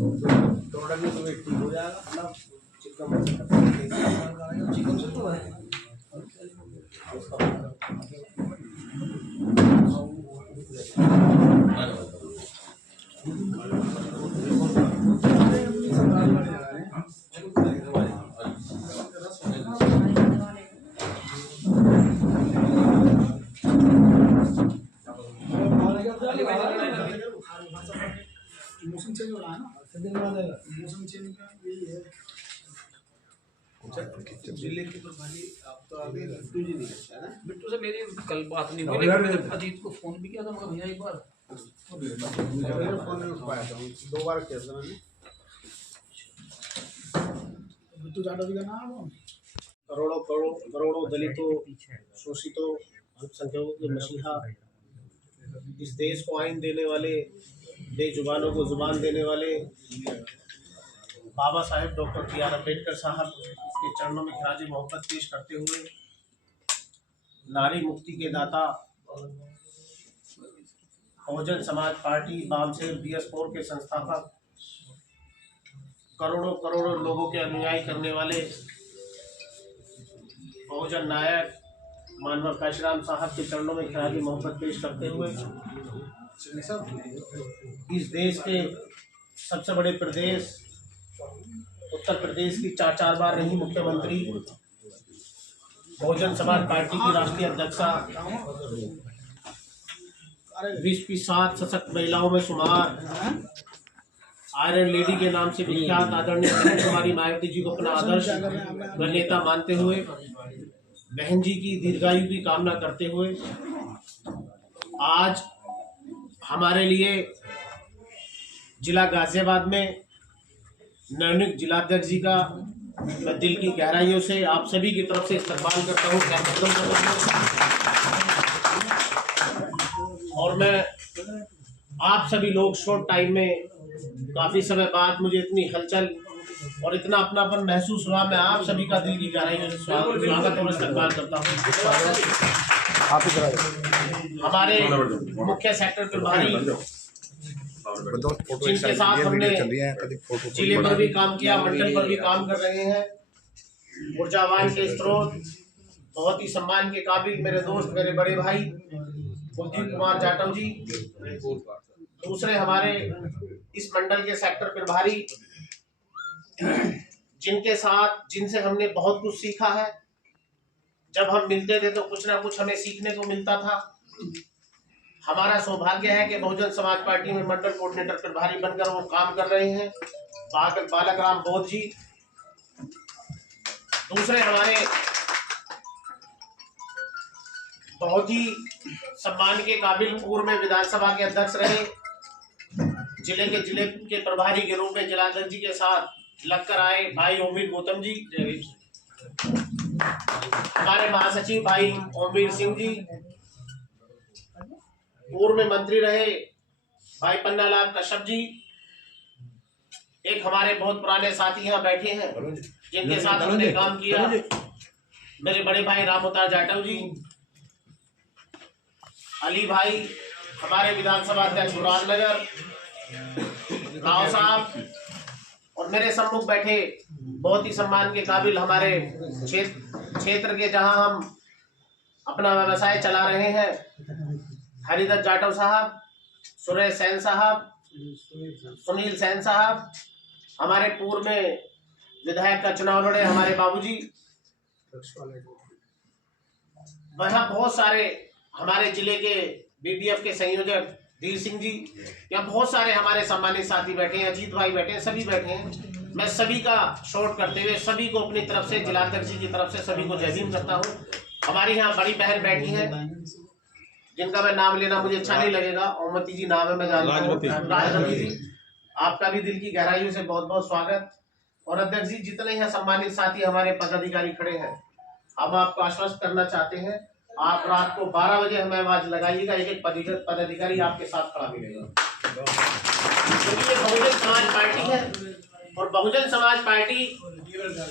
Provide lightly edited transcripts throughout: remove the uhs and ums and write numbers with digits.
थोड़ा भी तो ठीक हो जाएगा ना। चिकन से तो है मौसम चेंज हो रहा है ना, मौसम चेंज का यही है। दिल्ली की प्रभारी आप तो आगे बिट्टू जी नहीं है ना। बिट्टू से मेरी कल बात नहीं हुई, लेकिन मैंने अजीत को फोन भी किया था, मगर भैया एक बार फोन नहीं उठ पाया था, 2 बार किया था मैंने। बिट्टू जाटव का नाम करोड़ों दलितों, शोषितों, अल्पसंख्यकों के मसीहा, इस देश को आइन देने वाले, बेजुबानों को जुबान देने वाले बाबा साहेब डॉक्टर B.R. अम्बेडकर साहब के चरणों में खराज मोहब्बत पेश करते हुए नारी मुक्ति के दाता बहुजन समाज पार्टी बामसेन BS4 के संस्थापक, करोड़ों लोगों के अनुयायी करने वाले बहुजन नायक मानव काशीराम साहब के चरणों में खराज मोहब्बत पेश करते हुए इस देश के सबसे बड़े प्रदेश उत्तर प्रदेश की 4 बार रही मुख्यमंत्री, बहुजन समाज पार्टी की राष्ट्रीय अध्यक्षा, विश्व की 7 सशक्त महिलाओं में शुमार, आयरन लेडी के नाम से विख्यात आदरणीय बहन कुमारी मायावती जी को अपना आदर्श व नेता मानते हुए बहन जी की दीर्घायु की कामना करते हुए आज हमारे लिए जिला गाजियाबाद में नवनियुक्त जिलाध्यक्ष जी का मैं दिल की गहराइयों से आप सभी की तरफ से इस्तकबाल करता हूँ, और मैं आप सभी लोग शॉर्ट टाइम में काफ़ी समय बाद मुझे इतनी हलचल और इतना अपनापन महसूस हुआ। मैं आप सभी का दिल की गहराइयों से स्वागत और इस्तकबाल करता हूँ। हमारे मुख्य सेक्टर प्रभारी जिनके साथ हमने जिले पर भी काम किया, मंडल पर भी काम कर रहे हैं, ऊर्जावान के स्रोत, बहुत ही सम्मान के काबिल मेरे दोस्त, मेरे बड़े भाई कुलदीप कुमार जाटव जी, दूसरे हमारे इस मंडल के सेक्टर प्रभारी जिनसे हमने बहुत कुछ सीखा है। जब हम मिलते थे तो कुछ ना कुछ हमें सीखने को मिलता था। हमारा सौभाग्य है कि बहुजन समाज पार्टी में मंडल कोऑर्डिनेटर प्रभारी बनकर वो काम कर रहे हैं बालक राम बोध जी। दूसरे हमारे बहुत ही सम्मान के काबिल पूर्व में विधानसभा के अध्यक्ष रहे, जिले के प्रभारी के रूप में जिलाध्यक्ष जी के साथ लगकर आए भाई ओमवीर गौतम जी, हमारे महासचिव भाई ओमवीर सिंह जी, पूर्व में मंत्री रहे भाई पन्नालाल कश्यप जी, एक हमारे बहुत पुराने साथी यहाँ बैठे हैं जिनके साथ हमने काम किया, मेरे बड़े भाई राम अवतार जाटव जी, अली भाई हमारे विधानसभा अध्यक्ष मुरादनगर राव साहब, और मेरे सम्मुख बैठे बहुत ही सम्मान के काबिल हमारे क्षेत्र के जहां हम अपना व्यवसाय चला रहे हैं, हरिदत्त जाटव साहब, सुरेश सेन साहब, सुनील सेन साहब, हमारे पूर्व में विधायक का चुनाव लड़े हमारे बाबूजी, वहाँ बहुत सारे हमारे जिले के BBF के संयोजक धीर सिंह जी, यहाँ बहुत सारे हमारे सम्मानित साथी बैठे हैं, अजीत भाई बैठे हैं, सभी बैठे हैं। मैं सभी का शॉर्ट करते हुए सभी को अपनी तरफ से, जिलाध्यक्ष जी की तरफ से सभी को जय भीम करता हूँ। हमारी यहाँ बड़ी बहन बैठी है जिनका मैं नाम लेना मुझे अच्छा नहीं लगेगा, ओमवती जी नाम है, मैं जानता हूँ, राजवती जी, आपका भी दिल की गहराइयों से बहुत बहुत स्वागत। और अध्यक्ष जी, जितने यहाँ सम्मानित साथी हमारे पदाधिकारी खड़े हैं, हम आपको आश्वस्त करना चाहते हैं, आप रात को 12 बजे हमें आवाज लगाइएगा, एक पदाधिकारी आपके साथ खड़ा मिलेगा, क्योंकि ये बहुजन समाज पार्टी है और बहुजन समाज पार्टी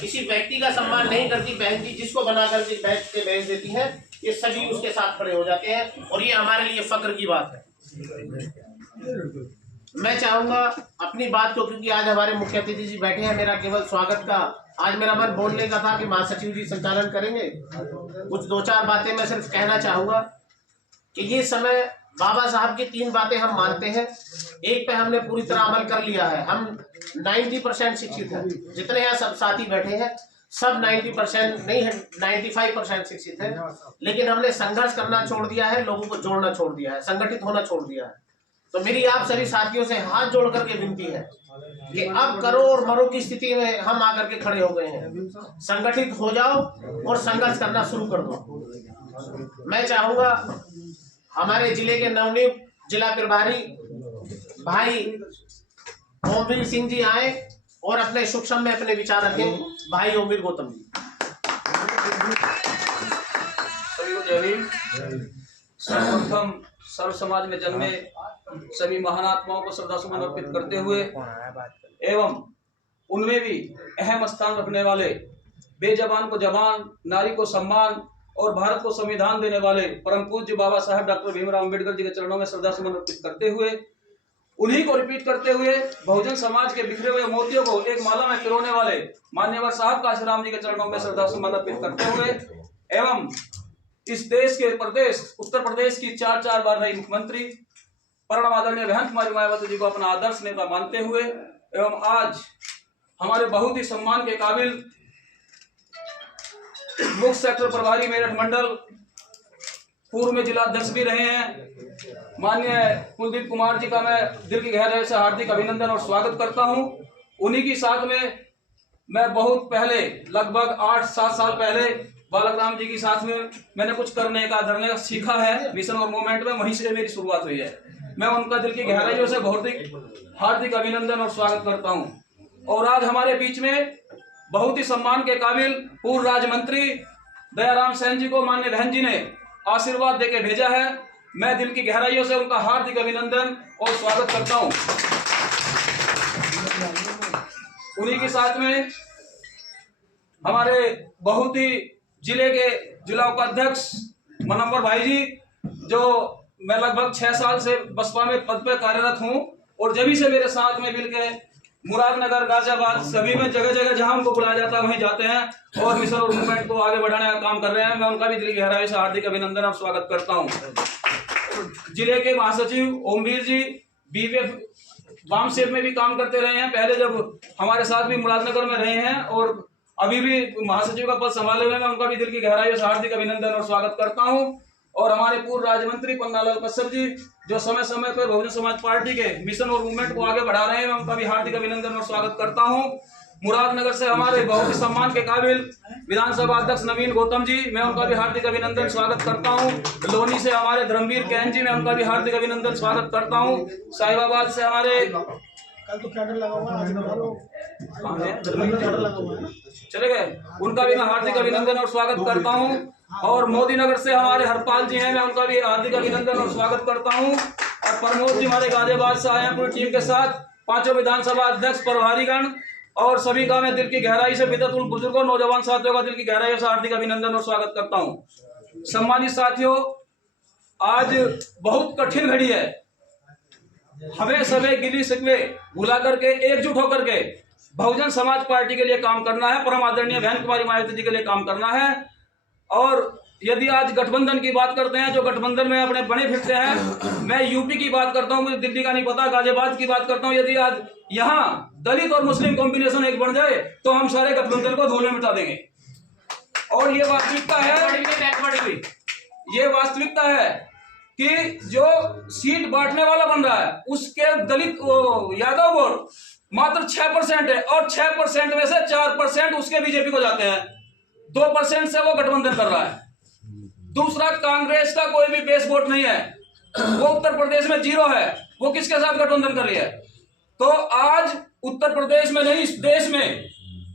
किसी व्यक्ति का सम्मान नहीं करती। बहन जी जिसको बना करके बैठ के भेज देती हैं, ये सभी उसके साथ खड़े हो जाते हैं, और ये हमारे लिए फक्र की बात है। मैं चाहूंगा अपनी बात को, क्योंकि आज हमारे मुख्य अतिथि जी बैठे हैं, मेरा केवल स्वागत का आज मेरा मन बोलने का था कि महासचिव जी संचालन करेंगे। कुछ 2-4 बातें मैं सिर्फ कहना चाहूंगा कि ये समय बाबा साहब की 3 बातें हम मानते हैं। एक पे हमने पूरी तरह अमल कर लिया है। हम 90% शिक्षित हैं, जितने यहाँ सब साथी बैठे हैं सब 90% नहीं है, 95% शिक्षित है, लेकिन हमने संघर्ष करना छोड़ दिया है, लोगों को जोड़ना छोड़ दिया है, संगठित होना छोड़ दिया है। तो मेरी आप सभी साथियों से हाथ जोड़ करके विनती है कि अब करो और मरो की स्थिति में हम आकर के खड़े हो गए हैं। संगठित हो जाओ और संघर्ष करना शुरू कर दो। मैं चाहूंगा हमारे जिले के नवनियुक्त जिला प्रभारी भाई ओमवीर सिंह जी आए और अपने सूक्ष्म में अपने विचार रखें। भाई ओमवीर गौतम जी। सभी को जय भीम। सर्वप्रथम सर्व समाज में जन्मे सभी महान आत्माओं को श्रद्धा सुमन अर्पित करते हुए एवं उनमें भी अहम स्थान रखने वाले, बेजबान को जबान, नारी को सम्मान और भारत को संविधान देने वाले परम पूज्य बाबा साहब डॉक्टर भीमराव अम्बेडकर जी के चरणों में श्रद्धा सुमन अर्पित करते हुए, उन्हीं को रिपीट करते हुए बहुजन समाज के बिखरे हुए मोतियों को एक माला में पिरोने वाले मान्यवर साहब काशीराम जी के चरणों में श्रद्धा सुमन अर्पित करते हुए एवं इस देश के प्रदेश उत्तर प्रदेश की 4 बार रही मुख्यमंत्री परम आदरणीय बहन कुमारी मायावती जी को अपना आदर्श नेता मानते हुए एवं आज हमारे बहुत ही सम्मान के काबिल मुख्य सेक्टर प्रभारी मेरठ मंडल, पूर्व में जिला अध्यक्ष भी रहे हैं, माननीय कुलदीप कुमार जी का मैं दिल की गहराई से हार्दिक अभिनंदन और स्वागत करता हूं। उन्हीं की साथ में मैं बहुत पहले लगभग 8-7 साल पहले बालक राम जी की साथ में मैंने कुछ करने का धरने का सीखा है मिशन और मूवमेंट में, वहीं से मेरी शुरुआत हुई है। मैं उनका दिल की गहराइयों से बहुत हार्दिक अभिनंदन और स्वागत करता हूं। और आज हमारे बीच में बहुत ही सम्मान के काबिल पूर्व राज्य मंत्री दयाराम सैन जी को माननीय बहन जी ने आशीर्वाद देके भेजा है। मैं दिल की गहराइयों से उनका हार्दिक अभिनंदन और स्वागत करता हूं। उन्हीं के साथ में हमारे बहुत ही जिले के जिला उपाध्यक्ष मनंबर भाई जी, जो मैं लगभग 6 साल से बसपा में पद पे कार्यरत हूं और जब से मेरे साथ में मिलकर मुरादनगर, गाजियाबाद सभी में जगह जगह जहां उनको बुलाया जाता है वहीं जाते हैं और मिशन और मूवमेंट को आगे बढ़ाने का काम कर रहे हैं। मैं उनका भी दिल की गहराई से हार्दिक अभिनंदन और स्वागत करता हूं। जिले के महासचिव ओमवीर जी बीवीएफ वाम सेव में भी काम करते रहे हैं, पहले जब हमारे साथ भी मुरादनगर में रहे हैं और अभी भी महासचिव का पद संभाले हुए, मैं उनका भी दिल की गहराई से हार्दिक अभिनंदन और स्वागत करता हूं। और हमारे पूर्व राज्य मंत्री पन्नालाल कश्यप जी, जो समय समय पर बहुजन समाज पार्टी के मिशन और मूवमेंट को आगे बढ़ा रहे हैं, मैं उनका भी हार्दिक अभिनंदन और स्वागत करता हूं। मुरादनगर से हमारे बहुत ही सम्मान के काबिल विधानसभा अध्यक्ष नवीन गौतम जी, मैं उनका भी हार्दिक अभिनंदन स्वागत करता हूं। लोनी से हमारे धर्मवीर कैन जी, मैं उनका भी हार्दिक अभिनंदन स्वागत करता हूं। साहिबाबाद से हमारे कल तो कैडर लगा हुआ है, आज लगा लो। चले गए, उनका भी मैं हार्दिक अभिनंदन और स्वागत करता हूं। और मोदी नगर से हमारे हरपाल जी हैं, मैं उनका भी हार्दिक अभिनंदन और स्वागत करता हूं। और प्रमोद जी हमारे गाजियाबाद से आए हैं पूरी टीम के साथ, 5 विधानसभा अध्यक्ष, प्रभारीगण और सभी का मैं दिल की गहराई से विद्यार्थी बुजुर्गों, नौजवान साथियों का दिल की गहराई से हार्दिक अभिनंदन और स्वागत करता हूं। सम्मानित साथियों, आज बहुत कठिन घड़ी है। हमें सभी गिली शिकवे भुला करके एकजुट होकर के बहुजन समाज पार्टी के लिए काम करना है, परम आदरणीय बहन कुमारी मायावती जी के लिए काम करना है। और यदि आज गठबंधन की बात करते हैं, जो गठबंधन में अपने बने फिरते हैं, मैं यूपी की बात करता हूं, मुझे दिल्ली का नहीं पता, गाजियाबाद की बात करता हूं, यदि आज यहाँ दलित और मुस्लिम कॉम्बिनेशन एक बन जाए तो हम सारे गठबंधन को धूल में मिटा देंगे। और ये वास्तविकता है, ये वास्तविकता है कि जो सीट बांटने वाला बन रहा है उसके दलित यादव वोट मात्र 6% है और 6% में से 4% उसके बीजेपी को जाते हैं, 2% से वो गठबंधन कर रहा है। दूसरा, कांग्रेस का कोई भी बेस वोट नहीं है, वो उत्तर प्रदेश में 0 है, वो किसके साथ गठबंधन कर रही है? तो आज उत्तर प्रदेश में नहीं, इस देश में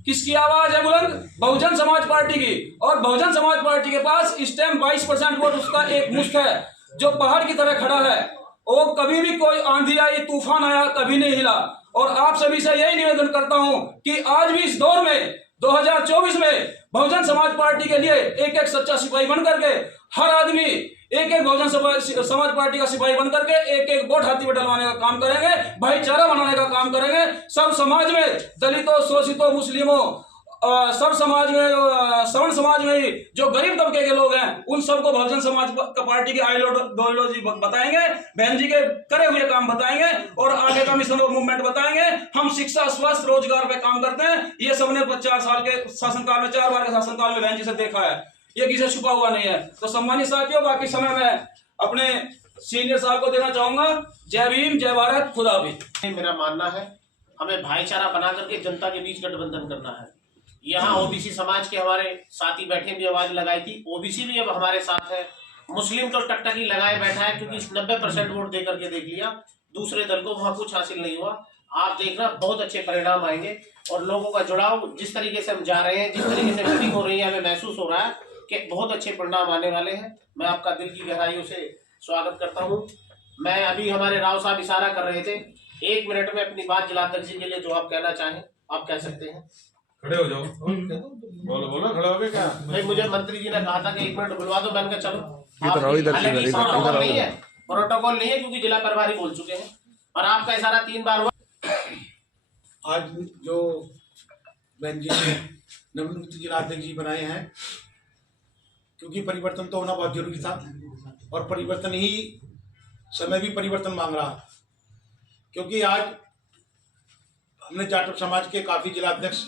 किसकी आवाज है बुलंद? बहुजन समाज पार्टी की। और बहुजन समाज पार्टी के पास इस टाइम 22% वोट उसका एक मुश्त है, जो पहाड़ की तरह खड़ा है। वो कभी भी कोई आंधी आई, तूफान आया, कभी नहीं हिला। और आप सभी से यही निवेदन करता हूं कि आज भी इस दौर में 2024 में बहुजन समाज पार्टी के लिए एक एक सच्चा सिपाही बन करके हर आदमी एक एक बहुजन समाज पार्टी का सिपाही बनकर के एक एक वोट हाथी में डलवाने का काम करेंगे, भाईचारा बनाने का काम करेंगे। सब समाज में, दलितों, शोषितों, मुस्लिमों, सब समाज में, सवर्ण समाज में जो गरीब तबके के लोग हैं, उन सबको बहुजन समाज पार्टी की आइडियोलॉजी बताएंगे, बहन जी के करे हुए काम बताएंगे और आगे का मिशन और मूवमेंट बताएंगे। हम शिक्षा, स्वास्थ्य, रोजगार पे काम करते हैं। ये सबने 4 साल के शासनकाल में, 4 बार के शासनकाल में बहन जी से देखा है, ये किसी छुपा हुआ नहीं है। तो सम्मानित साथियों, बाकी समय में अपने सीनियर साहब को देना चाहूंगा। जय भीम, जय भारत, खुदा हाफिज। मेरा मानना है हमें भाईचारा बना करके जनता के बीच गठबंधन करना है। यहाँ ओबीसी समाज के हमारे साथी बैठे भी आवाज लगाई थी, ओबीसी भी अब हमारे साथ है। मुस्लिम तो टकटकी लगाए बैठा है क्योंकि 90% वोट दे करके देख लिया, दूसरे दल को वहां कुछ हासिल नहीं हुआ। आप देखना बहुत अच्छे परिणाम आएंगे और लोगों का जुड़ाव जिस तरीके से हम जा रहे हैं, जिस तरीके से मीटिंग हो रही है, हमें महसूस हो रहा है कि बहुत अच्छे परिणाम आने वाले हैं। मैं आपका दिल की गहराइयों से स्वागत करता हूँ। मैं अभी हमारे राव साहब इशारा कर रहे थे, 1 मिनट में अपनी बात जिलाध्यक्ष जी के लिए जो आप कहना चाहें आप कह सकते हैं। खड़े हो जाओ, बोलो बोलो, खड़े हो गए क्या? भाई मुझे मंत्री जी ने कहा था कि 1 मिनट बुलवा दो, मैंने कहा चलो। हालांकि प्रोटोकॉल नहीं है, प्रोटोकॉल नहीं है क्योंकि जिला प्रभारी बोल चुके हैं और आपका इशारा 3 बार हुआ। आज जो बहन जी ने नवनियुक्त जिलाध्यक्ष जी बनाए हैं, क्योंकि परिवर्तन तो होना बहुत जरूरी था और परिवर्तन ही, समय भी परिवर्तन मांग रहा, क्योंकि आज हमने जाटव समाज के काफी जिलाध्यक्ष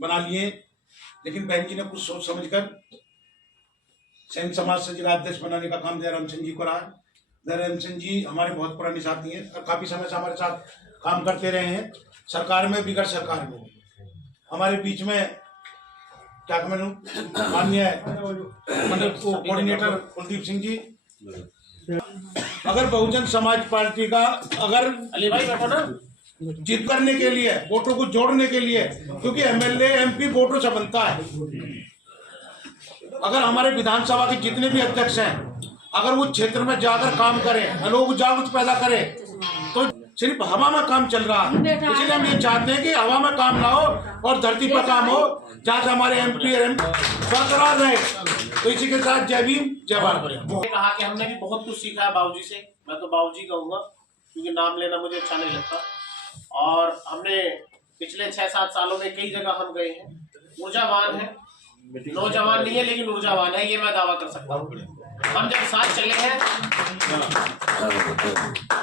बना लिए, लेकिन बहन जी ने कुछ सोच समझकर सैन समाज से जिलाध्यक्ष बनाने का काम दयाराम सिंह जी को रहा। दयाराम सिंह जी हमारे बहुत पुराने साथी हैं और काफी समय से हमारे साथ काम करते रहे हैं, सरकार में, बिगड़ सरकार में। हमारे बीच में क्या माननीय मंडल कोऑर्डिनेटर कुलदीप सिंह जी, अगर बहुजन समाज पार्टी का अगर अली भाई बैठो ना, जीत करने के लिए, वोटों को जोड़ने के लिए, क्योंकि एमएलए एमपी वोटों से बनता है। अगर हमारे विधानसभा के जितने भी अध्यक्ष हैं, अगर वो क्षेत्र में जाकर काम करें, लोग जागरूक पैदा करें, तो सिर्फ हवा में काम चल रहा है। इसलिए हम ये चाहते हैं कि हवा में काम ना हो और धरती पर काम हो, जहाँ से हमारे एमपी बरकरार रहे। तो इसी के साथ जय भीम, जय भारत। कहा कि हमने भी बहुत कुछ सीखा है बाबूजी से, मैं तो बाबूजी कहूंगा क्योंकि नाम लेना मुझे अच्छा नहीं लगता। और हमने पिछले 6-7 सालों में कई जगह हम गए हैं। ऊर्जावान है, नौजवान नहीं है लेकिन ऊर्जावान है, ये मैं दावा कर सकता हूँ। हम जब साथ चले हैं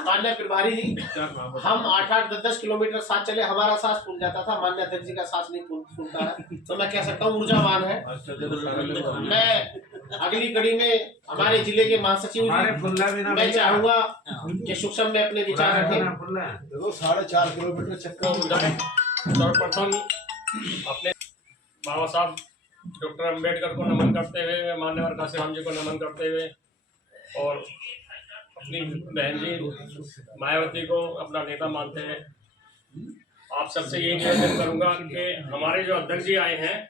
माननीय प्रभारी जी, हम 8-8, 10-10 किलोमीटर साथ चले, हमारा सांस फूल जाता था, माननीय अध्यक्ष जी का सांस नहीं फूलता है। तो मैं कह सकता हूँ ऊर्जावान है। मैं अगली कड़ी में हमारे जिले के महासचिव जी, मैं चाहूंगा कि सूक्ष्म में अपने विचार रखें। 4.5 किलोमीटर चक्कर। सर्वप्रथम अपने बाबा साहब डॉक्टर अम्बेडकर को नमन करते हुए, मान्यवर काशीराम जी को नमन करते हुए और अपनी बहन जी मायावती को अपना नेता मानते हैं, आप सबसे यही निवेदन करूंगा कि हमारे जो अध्यक्ष जी आए हैं,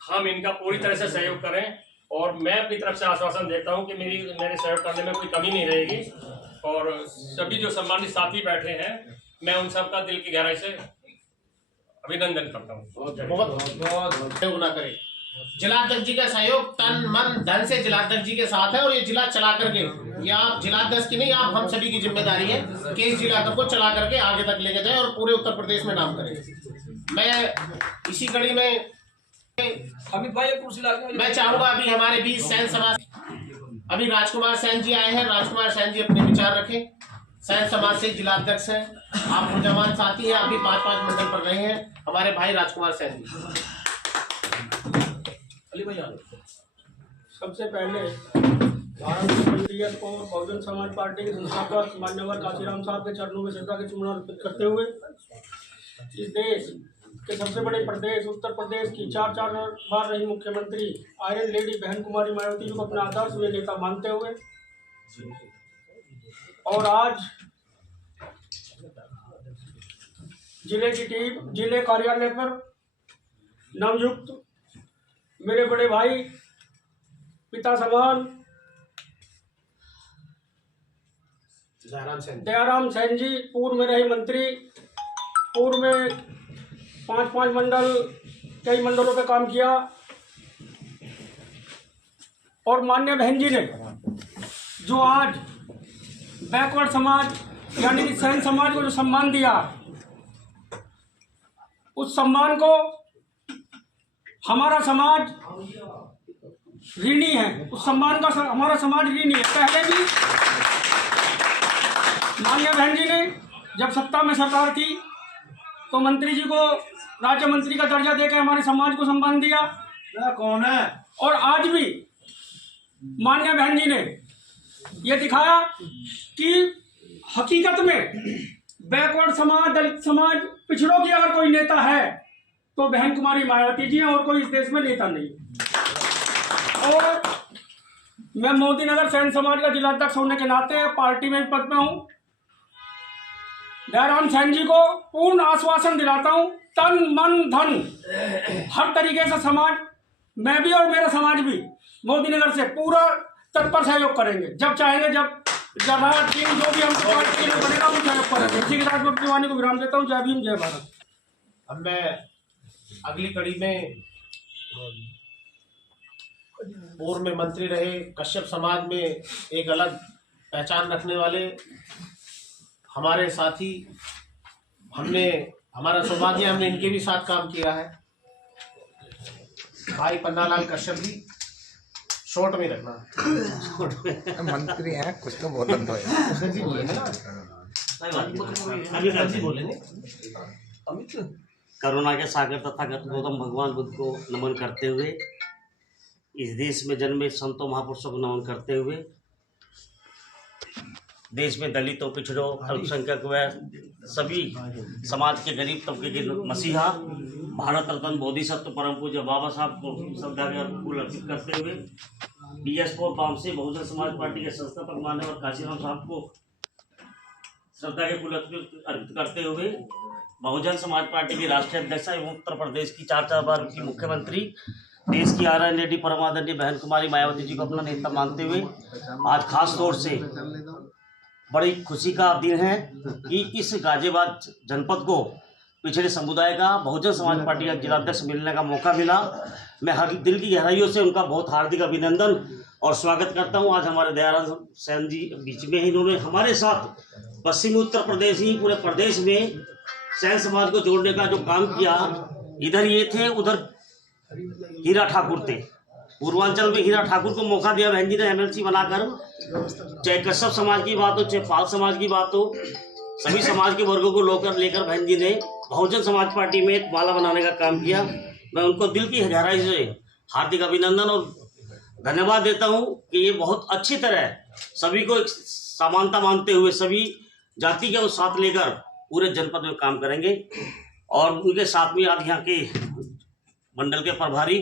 हम इनका पूरी तरह से सहयोग करें और मैं अपनी तरफ से आश्वासन देता हूं कि मेरे सहयोग करने में कोई कमी नहीं रहेगी। और सभी जो सम्मानित साथी बैठे हैं, मैं उन सबका दिल की गहराई से अभिनंदन करता हूँ। बहुत ना करें। जिलाध्यक्ष जी का सहयोग तन मन धन से जिलाध्यक्ष जी के साथ है और ये जिला चला करके, ये आप जिलाध्यक्ष की नहीं, आप हम सभी की जिम्मेदारी है कि इस जिला को चला करके आगे तक लेके जाए और पूरे उत्तर प्रदेश में नाम करें। मैं इसी कड़ी में मैं चाहूंगा अभी हमारे बीच सैन समाज, अभी राजकुमार सैन जी आए हैं। राजकुमार सैन जी अपने विचार रखें। सैन समाज से जिलाध्यक्ष हैं, आप नौजवान साथी हैं, अभी 5-5 मंडल पर रहे हैं, हमारे भाई राजकुमार सैन जी। अली भाई सबसे पहले भारत को बहुजन समाज पार्टी के संस्थापक मान्यवर काशीराम साहब के चरणों में श्रद्धा के चुम्बन अर्पित करते हुए इस देश के सबसे बड़े प्रदेश उत्तर प्रदेश की 4 बार रही मुख्यमंत्री आयरन लेडी बहन कुमारी मायावती जी को अपना आदर्श व नेता मानते हुए और आज जिले की टीम, जिले कार्यालय पर नवयुक्त मेरे बड़े भाई, पिता समान दयाराम सैन जी, पूर्व में रहे मंत्री, पूर्व में 5-5 मंडल, कई मंडलों पे काम किया और मान्य बहन जी ने जो आज बैकवर्ड समाज यानी कि सैन समाज को जो सम्मान दिया, उस सम्मान को हमारा समाज ऋणी है, उस सम्मान का हमारा समाज ऋणी है। पहले भी माननीय बहन जी ने जब सत्ता में सरकार थी तो मंत्री जी को राज्य मंत्री का दर्जा देकर हमारे समाज को सम्मान दिया। कौन है? और आज भी माननीय बहन जी ने ये दिखाया कि हकीकत में बैकवर्ड समाज, दलित समाज, पिछड़ों की अगर कोई नेता है तो बहन कुमारी मायावती जी हैं और कोई इस देश में नेता नहीं। और मैं मोदी नगर सैन समाज का जिलाध्यक्ष होने के नाते पार्टी में पद में हूँ। दयाराम सैन जी को पूर्ण आश्वासन दिलाता हूँ, तन मन धन हर तरीके से समाज, मैं भी और मेरा समाज भी मोदी नगर से पूरा तत्पर सहयोग करेंगे। जब चाहेंगे, जब रात दिन जो भी हमको पार्टी के लिए बनेगा हम सहयोग करेंगे। इसी के साथ मैं अपनी वाणी को विराम देता हूँ। जय भीम, जय भारत। अब मैं अगली कड़ी में पूर्व में मंत्री रहे कश्यप समाज में एक अलग पहचान रखने वाले हमारे साथी, हमारा सौभाग्य हमने इनके भी साथ काम किया है, भाई पन्नालाल कश्यप जी। शॉर्ट में रखना, मंत्री हैं, कुछ तो बोलन दो यार। जी बोलेंगे ना, जी बोलेंगे। करुणा के सागर तथागत गौतम भगवान बुद्ध को नमन करते हुए, इस देश में जन्मे संतों महापुरुषों को नमन करते हुए, देश में दलितों, पिछड़ों, अल्पसंख्यक व सभी समाज के गरीब तबके के मसीहा भारत रत्न बोधिसत्व परम पूज्य बाबा साहब को श्रद्धा के फूल अर्पित करते हुए, BS4 बामसे बहुजन समाज पार्टी के संस्थापक मान्यवर काशीराम साहब को श्रद्धा के फूल अर्पित करते हुए, बहुजन समाज पार्टी की राष्ट्रीय अध्यक्ष एवं उत्तर प्रदेश की 4 बार की मुख्यमंत्री, देश की आर्यन लेडी परम आदरणीय बहन कुमारी मायावती जी को अपना नेता मानते हुए, आज खास तौर से बड़ी खुशी का दिन है कि इस गाजियाबाद जनपद को पिछड़े समुदाय का बहुजन समाज पार्टी का जिलाध्यक्ष मिलने का मौका मिला। मैं हर दिल की गहराइयों से उनका बहुत हार्दिक अभिनंदन और स्वागत करता हूं। आज हमारे दयाराम सैन जी बीच में ही, इन्होंने हमारे साथ पश्चिमी उत्तर प्रदेश ही पूरे प्रदेश में सैन समाज को जोड़ने का जो काम किया, इधर ये थे, उधर हीरा ठाकुर थे। पूर्वांचल में हीरा ठाकुर को मौका दिया बहन जी ने MLC बनाकर। चाहे कश्यप समाज की बात हो, चाहे पाल समाज की बात हो, सभी समाज के वर्गों को लेकर बहन जी ने बहुजन समाज पार्टी में एक माला बनाने का काम किया। मैं उनको दिल की गहराई से हार्दिक अभिनंदन और धन्यवाद देता हूं कि ये बहुत अच्छी तरह सभी को एक समानता मानते हुए सभी जाति के साथ लेकर पूरे जनपद में काम करेंगे। और उनके साथ में आज यहाँ के मंडल के प्रभारी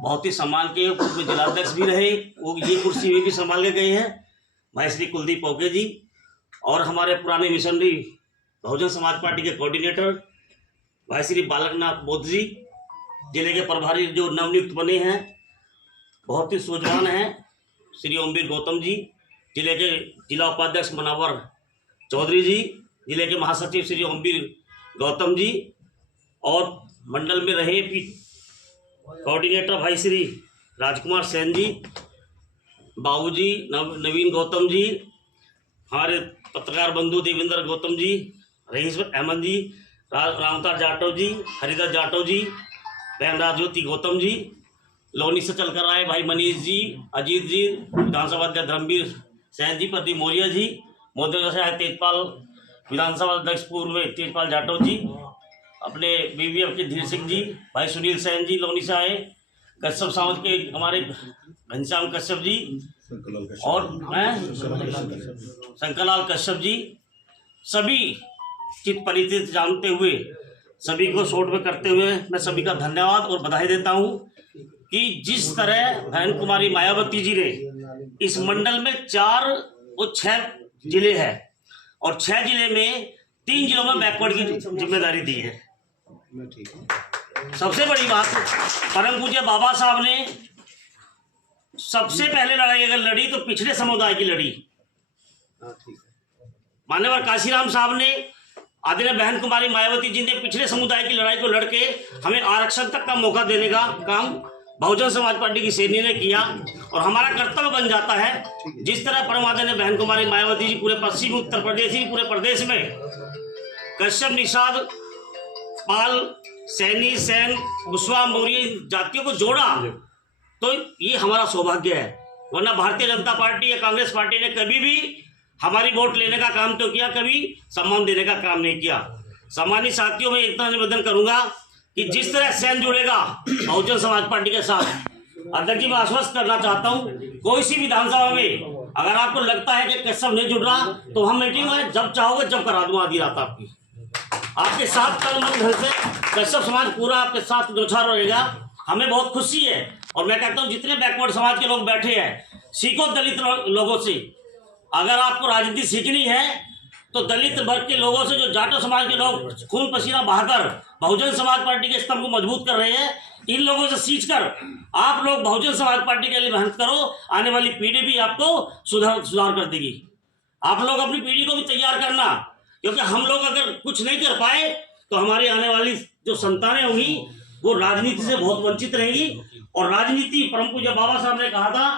बहुत ही सम्मान के पूर्व जिलाध्यक्ष भी रहे, वो ये कुर्सी में भी संभाल के गए हैं, भाई श्री कुलदीप पोके जी। और हमारे पुराने मिशनरी बहुजन समाज पार्टी के कोऑर्डिनेटर भाई श्री बालकनाथ बोध जी, जिले के प्रभारी जो नवनियुक्त बने हैं, बहुत ही सूझवान हैं, श्री ओमवीर गौतम जी, जिले के जिला उपाध्यक्ष मनावर चौधरी जी, जिले के महासचिव श्री ओमवीर गौतम जी, और मंडल में रहे कोऑर्डिनेटर भाई श्री राजकुमार सेन जी, बाबूजी नवीन गौतम जी, हमारे पत्रकार बंधु देवेंद्र गौतम जी, रईस अहमद जी, रामता जाटव जी, हरिदास जाटव जी, बहन राजवती गौतम जी, लोनी से चलकर आए भाई मनीष जी, अजीत जी, विधानसभा अध्यक्ष धर्मवीर सैन जी, प्रदीप मौर्य जी, मोदी से आए तेजपाल विधानसभा अध्यक्ष पूर्व तेजपाल जाटव जी, अपने BBF के धीर सिंह जी, भाई सुनील सैन जी लोनी से आए, कश्यप समाज के हमारे घनश्याम कश्यप जी, और मैं शंकरलाल कश्यप जी, सभी चित परिचित जानते हुए सभी को शॉर्ट में करते हुए मैं सभी का धन्यवाद और बधाई देता हूं कि जिस तरह बहन कुमारी मायावती जी ने इस मंडल में 4 और 6 जिले हैं और 6 जिले में 3 जिलों में बैकवर्ड की जिम्मेदारी दी है। सबसे बड़ी बात, परम पूज्य बाबा साहब ने सबसे पहले लड़ाई अगर लड़ी तो पिछड़े समुदाय की लड़ी। मान्यवर काशीराम साहब ने, आदरणीय बहन कुमारी मायावती जी ने पिछड़े समुदाय की लड़ाई को लड़के हमें आरक्षण तक का मौका देने का काम बहुजन समाज पार्टी की सैनी ने किया और हमारा कर्तव्य बन जाता है। जिस तरह परम आदरणीय बहन कुमारी मायावती जी पूरे पश्चिमी उत्तर प्रदेश ही पूरे प्रदेश में कश्यप, निषाद, पाल, सैनी, सेन, कुशवाहा, मौर्य जातियों को जोड़ा, तो ये हमारा सौभाग्य है। वरना भारतीय जनता पार्टी या कांग्रेस पार्टी ने कभी भी हमारी वोट लेने का काम तो किया, कभी सम्मान देने का काम नहीं किया। सम्मानित साथियों में इतना निवेदन करूंगा कि जिस तरह सेन जुड़ेगा बहुजन समाज पार्टी के साथ, अध्यक्ष जी मैं आश्वस्त करना चाहता हूं, कोई सी विधानसभा में अगर आपको लगता है कि कश्यप नहीं जुड़ रहा तो हम मीटिंग में जब चाहोगे जब करा दूंगा आधी रात आपके साथ तन मन धन से कश्यप समाज पूरा आपके साथ दोचार रहेगा। हमें बहुत खुशी है और मैं कहता हूँ जितने बैकवर्ड समाज के लोग बैठे हैं, सीखो दलित लोगों से। अगर आपको राजनीति सीखनी है तो दलित वर्ग के लोगों से, जो जाटो समाज के लोग खून पसीना बहाकर बहुजन समाज पार्टी के स्तंभ को मजबूत कर रहे हैं, इन लोगों से सीखकर आप लोग बहुजन समाज पार्टी के लिए मेहनत करो। आने वाली पीढ़ी भी आपको सुधार कर देगी। आप लोग अपनी पीढ़ी को भी तैयार करना, क्योंकि हम लोग अगर कुछ नहीं कर पाए तो हमारी आने वाली जो संतानें होंगी वो राजनीति से बहुत वंचित रहेंगी। और राजनीति, परम पूज्य बाबा साहब ने कहा था,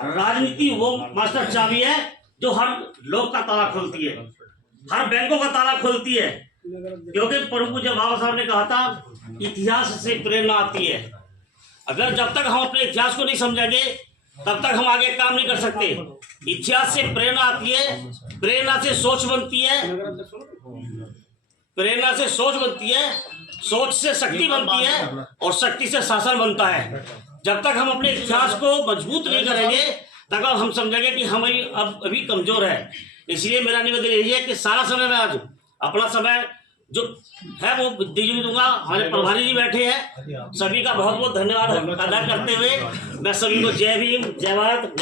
राजनीति वो मास्टर चाबी है जो हर लोग का ताला खोलती है, हर बैंकों का ताला खोलती है। क्योंकि परम पूज्य बाबा साहब ने कहा था, इतिहास से प्रेरणा आती है। अगर जब तक हम अपने इतिहास को नहीं समझेंगे तब तक हम आगे काम नहीं कर सकते। इतिहास से प्रेरणा आती है, प्रेरणा से सोच बनती है, प्रेरणा से सोच बनती है, सोच से शक्ति बनती है और शक्ति से शासन बनता है। जब तक हम अपने इतिहास को मजबूत नहीं करेंगे तब हम समझेंगे कि हम अभी कमजोर है। इसलिए मेरा निवेदन यही है कि सारा समय मैं आज अपना समय जो है वो दीजिए दूंगा। हमारे प्रभारी जी बैठे हैं, सभी का बहुत बहुत धन्यवाद अदा करते हुए मैं सभी को जय भीम, जय भारत।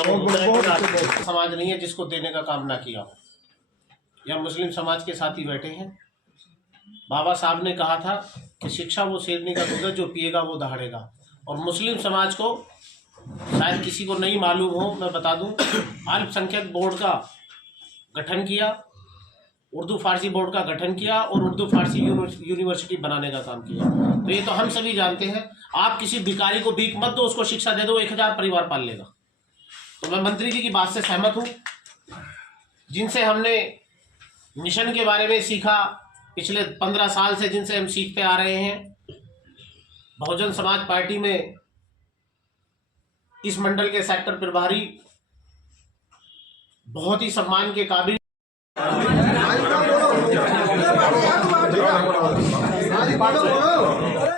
समाज नहीं है जिसको देने का काम ना किया हो। यहाँ मुस्लिम समाज के साथी बैठे हैं। बाबा साहब ने कहा था कि शिक्षा वो शेरनी का दूध है, जो पिएगा वो दहाड़ेगा। और मुस्लिम समाज को शायद किसी को नहीं मालूम हो, मैं बता दूं, अल्पसंख्यक बोर्ड का गठन किया, उर्दू फारसी बोर्ड का गठन किया और उर्दू फारसी यूनिवर्सिटी बनाने का काम किया। तो ये तो हम सभी जानते हैं। आप किसी भिखारी को भीख मत दो, उसको शिक्षा दे दो, 1000 परिवार पाल लेगा। तो मैं मंत्री जी की बात से सहमत हूँ। जिनसे हमने मिशन के बारे में सीखा, पिछले 15 साल से जिनसे हम सीखते आ रहे हैं, बहुजन समाज पार्टी में इस मंडल के सेक्टर प्रभारी बहुत ही सम्मान के काबिल